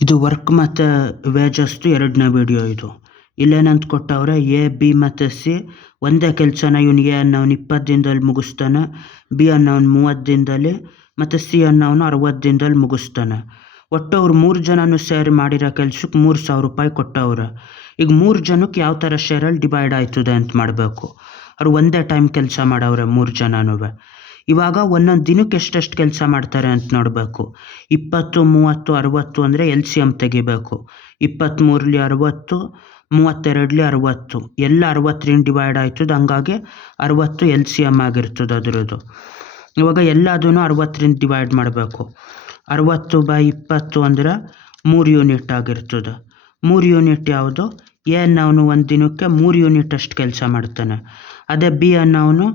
ಇದು ವರ್ಕ್ ಮತ್ತು ವೇಜಸ್ದು ಎರಡನೇ ವಿಡಿಯೋ ಇದು. ಇಲ್ಲೇನಂತ ಕೊಟ್ಟವ್ರೆ, ಎ ಬಿ ಮತ್ತು ಸಿ ಒಂದೇ ಕೆಲಸನ ಇವನು ಎ ಅನ್ನೋನು 20 ದಿನದಲ್ಲಿ ಮುಗಿಸ್ತಾನೆ, ಬಿ ಅನ್ನೋನು 30 ದಿನದಲ್ಲಿ ಮತ್ತು ಸಿ ಅನ್ನೋನು 60 ದಿನದಲ್ಲಿ ಮುಗಿಸ್ತಾನೆ. ಒಟ್ಟು ಅವ್ರು 3 ಜನನು ಸೇರಿ ಮಾಡಿರೋ ಕೆಲ್ಸಕ್ಕೆ 3000 ರೂಪಾಯಿ ಕೊಟ್ಟವ್ರೆ. ಈಗ 3 ಜನಕ್ಕೆ ಯಾವ ಥರ ಶೇರಲ್ಲಿ ಡಿವೈಡ್ ಆಯ್ತದೆ ಅಂತ ಮಾಡಬೇಕು. ಅವ್ರು ಒಂದೇ ಟೈಮ್ ಕೆಲಸ ಮಾಡವ್ರೆ 3 ಜನನೂ. ಇವಾಗ ಒಂದೊಂದು ದಿನಕ್ಕೆ ಎಷ್ಟೆಷ್ಟು ಕೆಲಸ ಮಾಡ್ತಾರೆ ಅಂತ ನೋಡಬೇಕು. 20, 30, 60 ಅಂದರೆ LCM ತೆಗಿಬೇಕು. 23ಲಿ 60, 32ಲಿ 60, ಎಲ್ಲ 60ರಿಂದ ಡಿವೈಡ್ ಆಯ್ತದೆ, ಹಂಗಾಗಿ 60 LCM ಆಗಿರ್ತದೆ ಅದರದ್ದು. ಇವಾಗ ಎಲ್ಲದೂ 60ರಿಂದ ಡಿವೈಡ್ ಮಾಡಬೇಕು. 60/20 ಅಂದರೆ 3 ಯೂನಿಟ್ ಆಗಿರ್ತದೆ. 3 ಯೂನಿಟ್ ಯಾವುದು? ಎ ಅನ್ನೋನು ಒಂದು ದಿನಕ್ಕೆ 3 ಯೂನಿಟ್ ಅಷ್ಟು ಕೆಲಸ ಮಾಡ್ತಾನೆ. ಅದೇ ಬಿ ಅನ್ನೋನು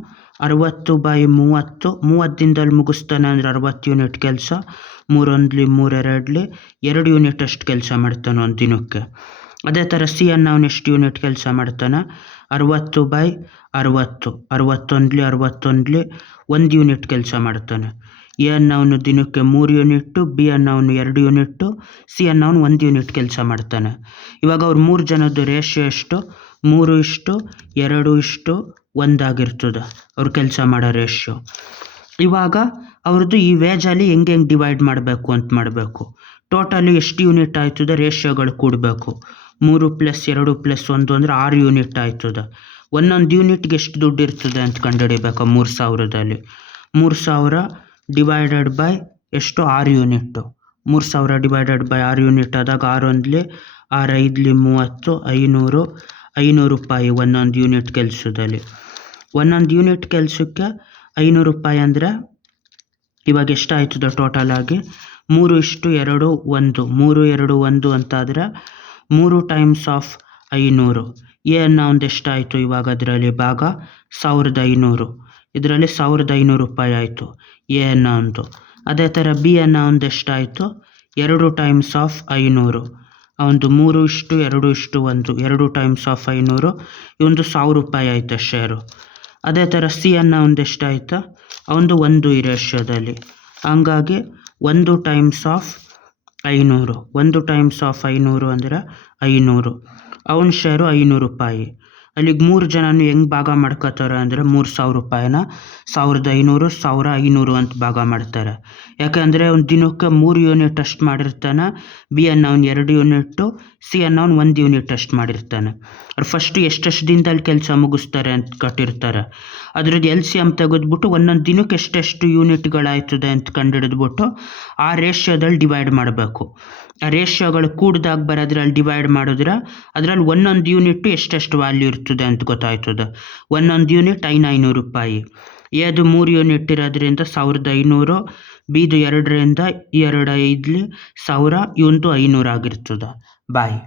60/30, 30 ದಿನದಲ್ಲಿ ಮುಗಿಸ್ತಾನೆ ಅಂದರೆ 60 ಯೂನಿಟ್ ಕೆಲಸ. 3 1 3 2 ಯೂನಿಟ್ ಅಷ್ಟು ಕೆಲಸ ಮಾಡ್ತಾನೆ ಒಂದು ದಿನಕ್ಕೆ. ಅದೇ ಥರ ಸಿ ಅನ್ನೋನು ಎಷ್ಟು ಯೂನಿಟ್ ಕೆಲಸ ಮಾಡ್ತಾನೆ? 60/60, 61 1 ಯೂನಿಟ್ ಕೆಲಸ ಮಾಡ್ತಾನೆ. ಎ ಅನ್ನೋನು ದಿನಕ್ಕೆ 3 ಯೂನಿಟ್ಟು, ಬಿ ಅನ್ನೋನು 2 ಯೂನಿಟ್ಟು, ಸಿ ಅನ್ನೋನು 1 ಯೂನಿಟ್ ಕೆಲಸ ಮಾಡ್ತಾನೆ. ಇವಾಗ ಅವ್ರು 3 ಜನದ್ದು ರೇಷಿಯೋ ಎಷ್ಟು? 3:2:1 ಆಗಿರ್ತದೆ ಅವ್ರು ಕೆಲಸ ಮಾಡೋ ರೇಷಿಯೋ. ಇವಾಗ ಅವ್ರದ್ದು ಈ ವೇಜಲ್ಲಿ ಹೆಂಗೆ ಡಿವೈಡ್ ಮಾಡಬೇಕು ಅಂತ ಮಾಡಬೇಕು. ಟೋಟಲಿ ಎಷ್ಟು ಯೂನಿಟ್ ಆಯ್ತದೆ ರೇಷಿಯೋಗಳು ಕೂಡಬೇಕು. 3 + 2 + 1 ಅಂದರೆ 6 ಯೂನಿಟ್ ಆಯ್ತದೆ. ಒಂದೊಂದು ಯೂನಿಟ್ಗೆ ಎಷ್ಟು ದುಡ್ಡು ಇರ್ತದೆ ಅಂತ ಕಂಡುಹಿಡಿಬೇಕು. 3000ದಲ್ಲಿ 3000 ಡಿವೈಡೆಡ್ ಬೈ ಎಷ್ಟು? 6 ಯೂನಿಟ್ಟು. 3000 ಡಿವೈಡೆಡ್ ಬೈ 6 ಯೂನಿಟ್ ಆದಾಗ 6 1 6 5 30, 500 ರೂಪಾಯಿ ಒಂದೊಂದು ಯೂನಿಟ್ ಕೆಲಸದಲ್ಲಿ. ಒಂದೊಂದು ಯೂನಿಟ್ ಕೆಲಸಕ್ಕೆ 500 ರೂಪಾಯಿ ಅಂದರೆ ಇವಾಗ ಎಷ್ಟಾಯ್ತದೆ ಟೋಟಲ್ ಆಗಿ? 3:2:1, 3:2:1 ಅಂತಾದರೆ 3 ಟೈಮ್ಸ್ ಆಫ್ 500. ಎ ಅನ್ನೋ ಒಂದು ಎಷ್ಟಾಯಿತು ಇವಾಗ ಅದರಲ್ಲಿ ಭಾಗ? 1500. ಇದರಲ್ಲಿ 1500 ರೂಪಾಯಿ ಆಯಿತು ಎ ಅನ್ನೋ ಒಂದು. ಅದೇ ಥರ ಬಿ ಅನ್ನೋ ಒಂದು ಎಷ್ಟಾಯಿತು? 2 ಟೈಮ್ಸ್ ಆಫ್ 500. ಅವನು 3:2:1, 2 ಟೈಮ್ಸ್ ಆಫ್ 500, ಇವೊಂದು 1000 ರೂಪಾಯಿ ಆಯ್ತು ಶೇರು. ಅದೇ ಥರ ಸಿ ಅನ್ನೋ ಒಂದು ಎಷ್ಟಾಯ್ತು? ಅವನು 1 ಈ ರೇಷಿಯೋದಲ್ಲಿ. ಹಂಗಾಗಿ 1 ಟೈಮ್ಸ್ ಆಫ್ 500, 1 ಟೈಮ್ಸ್ ಆಫ್ 500 ಅಂದರೆ 500. ಅವನ ಶೇರು 500 ರೂಪಾಯಿ. ಅಲ್ಲಿಗೆ 3 ಜನನು ಹೆಂಗೆ ಭಾಗ ಮಾಡ್ಕೋತಾರೆ ಅಂದರೆ 3000 ರೂಪಾಯಿನ 1500, 1500 ಅಂತ ಭಾಗ ಮಾಡ್ತಾರೆ. ಯಾಕೆಂದರೆ ಒಂದು ದಿನಕ್ಕೆ 3 ಯೂನಿಟ್ ಅಷ್ಟು ಮಾಡಿರ್ತಾನೆ. ಬಿ ಅನ್ನೋನು 2 ಯೂನಿಟ್ಟು, ಸಿ ಅನ್ನೋನು 1 ಯೂನಿಟ್ ಅಷ್ಟು ಮಾಡಿರ್ತಾನೆ. ಅವ್ರು ಫಸ್ಟು ಎಷ್ಟೆಷ್ಟು ದಿನದಲ್ಲಿ ಕೆಲಸ ಮುಗಿಸ್ತಾರೆ ಅಂತ ಕೊಟ್ಟಿರ್ತಾರೆ. ಅದ್ರದ್ದು LCM ತೆಗೆದ್ಬಿಟ್ಟು ಒಂದೊಂದು ದಿನಕ್ಕೆ ಎಷ್ಟೆಷ್ಟು ಯೂನಿಟ್ಗಳಾಯ್ತದೆ ಅಂತ ಕಂಡುಹಿಡಿದ್ಬಿಟ್ಟು ಆ ರೇಷಿಯೋದಲ್ಲಿ ಡಿವೈಡ್ ಮಾಡಬೇಕು. ಆ ರೇಷಿಯೋಗಳು ಕೂಡ್ದಾಗ ಬರೋದ್ರಲ್ಲಿ ಡಿವೈಡ್ ಮಾಡಿದ್ರೆ ಅದರಲ್ಲಿ ಒಂದೊಂದು ಯೂನಿಟ್ಟು ಎಷ್ಟೆಷ್ಟು ವ್ಯಾಲ್ಯೂ ಇರ್ತದೆ ಅಂತ ಗೊತ್ತಾಯ್ತದೆ. ಒಂದೊಂದು ಯೂನಿಟ್ 500 ರೂಪಾಯಿ. ಎದು 3 ಯೂನಿಟ್ ಇರೋದ್ರಿಂದ 1500, ಬಿದು 2ರಿಂದ 2 5 1000, ಇವಂದು 500 ಆಗಿರ್ತದೆ. ಬಾಯ್.